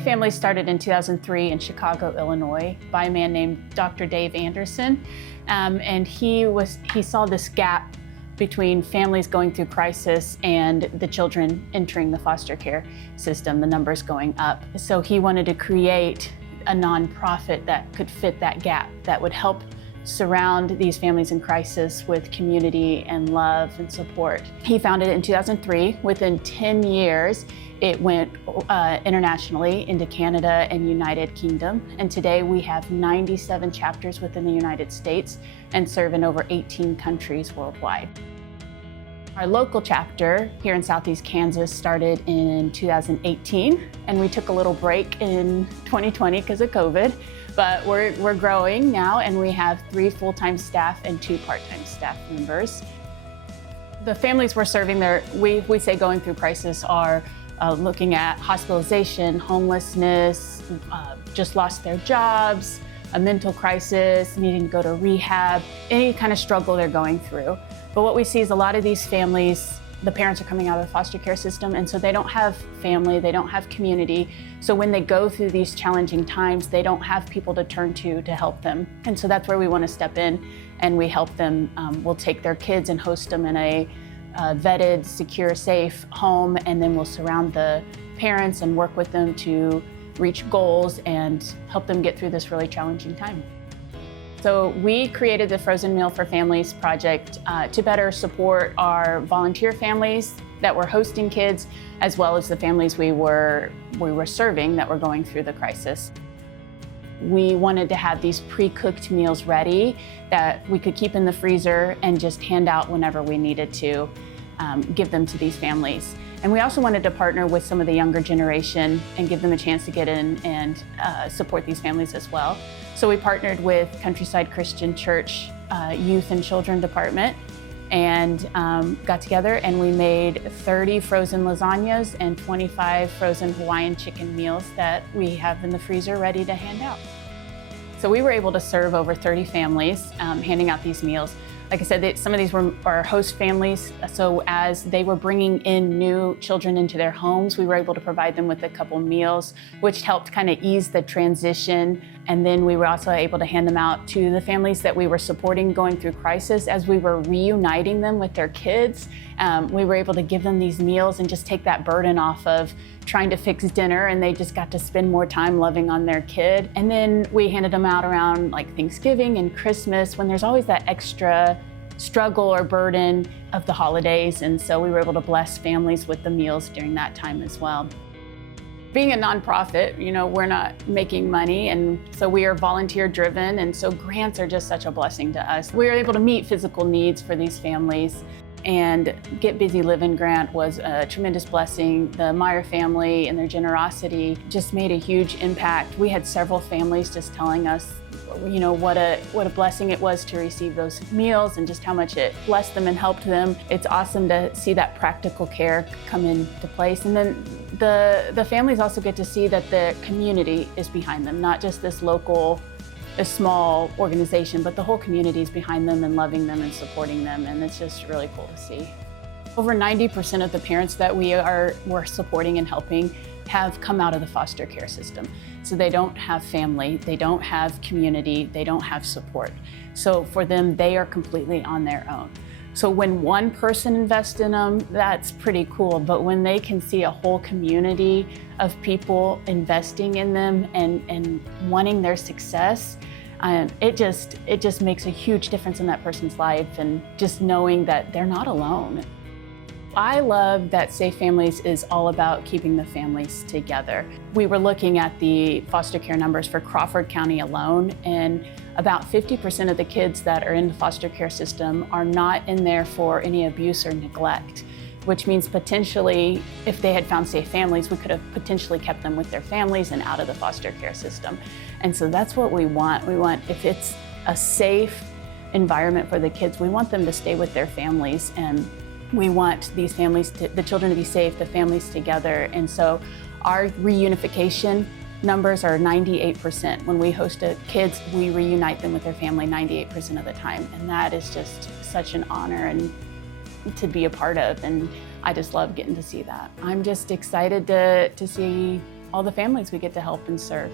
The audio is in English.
Safe Families started in 2003 in Chicago, Illinois by a man named Dr. Dave Anderson. And he saw this gap between families going through crisis and the children entering the foster care system, the numbers going up. So he wanted to create a nonprofit that could fit that gap, that would help surround these families in crisis with community and love and support. He founded it in 2003. Within 10 years, it went internationally into Canada and United Kingdom. And today we have 97 chapters within the United States and serve in over 18 countries worldwide. Our local chapter here in Southeast Kansas started in 2018, and we took a little break in 2020 because of COVID. But we're growing now, and we have 3 full-time staff and 2 part-time staff members. The families we're serving there, we say going through crisis, are looking at hospitalization, homelessness, just lost their jobs, a mental crisis, needing to go to rehab, any kind of struggle they're going through. But what we see is a lot of these families, the parents are coming out of the foster care system, and so they don't have family, they don't have community. So when they go through these challenging times, they don't have people to turn to help them. And so that's where we want to step in, and we help them. We'll take their kids and host them in a vetted, secure, safe home, and then we'll surround the parents and work with them to reach goals and help them get through this really challenging time. So we created the Frozen Meal for Families project to better support our volunteer families that were hosting kids, as well as the families we were serving that were going through the crisis. We wanted to have these pre-cooked meals ready that we could keep in the freezer and just hand out whenever we needed to give them to these families. And we also wanted to partner with some of the younger generation and give them a chance to get in and support these families as well. So we partnered with Countryside Christian Church Youth and Children Department and got together, and we made 30 frozen lasagnas and 25 frozen Hawaiian chicken meals that we have in the freezer ready to hand out. So we were able to serve over 30 families handing out these meals. Like I said, some of these were our host families, so as they were bringing in new children into their homes, we were able to provide them with a couple meals, which helped kind of ease the transition. And then we were also able to hand them out to the families that we were supporting going through crisis. As we were reuniting them with their kids, we were able to give them these meals and just take that burden off of trying to fix dinner, and they just got to spend more time loving on their kid. And then we handed them out around like Thanksgiving and Christmas, when there's always that extra struggle or burden of the holidays. And so we were able to bless families with the meals during that time as well. Being a nonprofit, we're not making money, and so we are volunteer driven, and so grants are just such a blessing to us. We were able to meet physical needs for these families, and Get Busy Livin grant was a tremendous blessing. The Meyer family and their generosity just made a huge impact. We had several families just telling us what a blessing it was to receive those meals and just how much it blessed them and helped them. It's awesome to see that practical care come into place. And then the families also get to see that the community is behind them, not just this local, a small organization, but the whole community is behind them and loving them and supporting them. And it's just really cool to see. Over 90% of the parents that we're supporting and helping have come out of the foster care system. So they don't have family, they don't have community, they don't have support. So for them, they are completely on their own. So when one person invests in them, that's pretty cool. But when they can see a whole community of people investing in them and wanting their success, it just makes a huge difference in that person's life, and just knowing that they're not alone. I love that Safe Families is all about keeping the families together. We were looking at the foster care numbers for Crawford County alone, and about 50% of the kids that are in the foster care system are not in there for any abuse or neglect, which means potentially, if they had found safe families, we could have potentially kept them with their families and out of the foster care system. And so that's what we want. We want, if it's a safe environment for the kids, we want them to stay with their families, and we want these families, the children to be safe, the families together. And so our reunification numbers are 98%. When we host kids, we reunite them with their family 98% of the time. And that is just such an honor and to be a part of. And I just love getting to see that. I'm just excited to see all the families we get to help and serve.